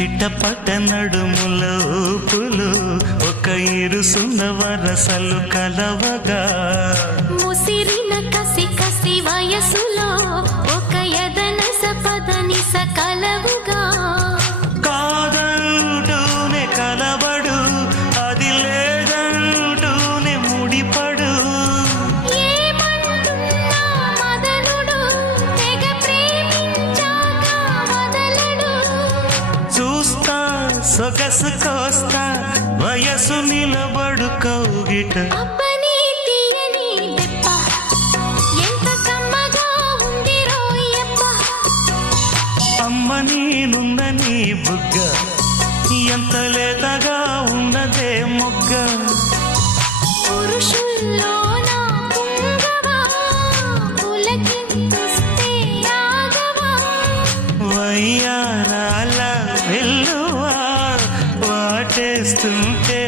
చిట్టపట్ట నడుముల ఊపులు ఒక ఇరుసున్న వరసలు కలవగా ముసిరిన కసి కసి వయసులో ఒక యదన సపదని సకలవుగా కాదంటూనే కలబడు అది లేదంటూనే ముడిపడు ఏమంటున్నా మదనుడు తెగ ప్రేమించాక వదలడు చూస్తా సొగసు కోస్తా వయసు నిలబడు కౌగిట అబ్బని తీయని దెబ్బ ఎంత కమ్మగా ఉంది రోయప్ప అమ్మ నేనున్న నీ బుగ్గ ఎంత లేతగా ఉన్నదే మొగ్గ పురుషుల్లో నా పుంగవా పులకింతుస్తే ఆగవా వయ్యారాల వెల్లువా వాటేస్తుంటే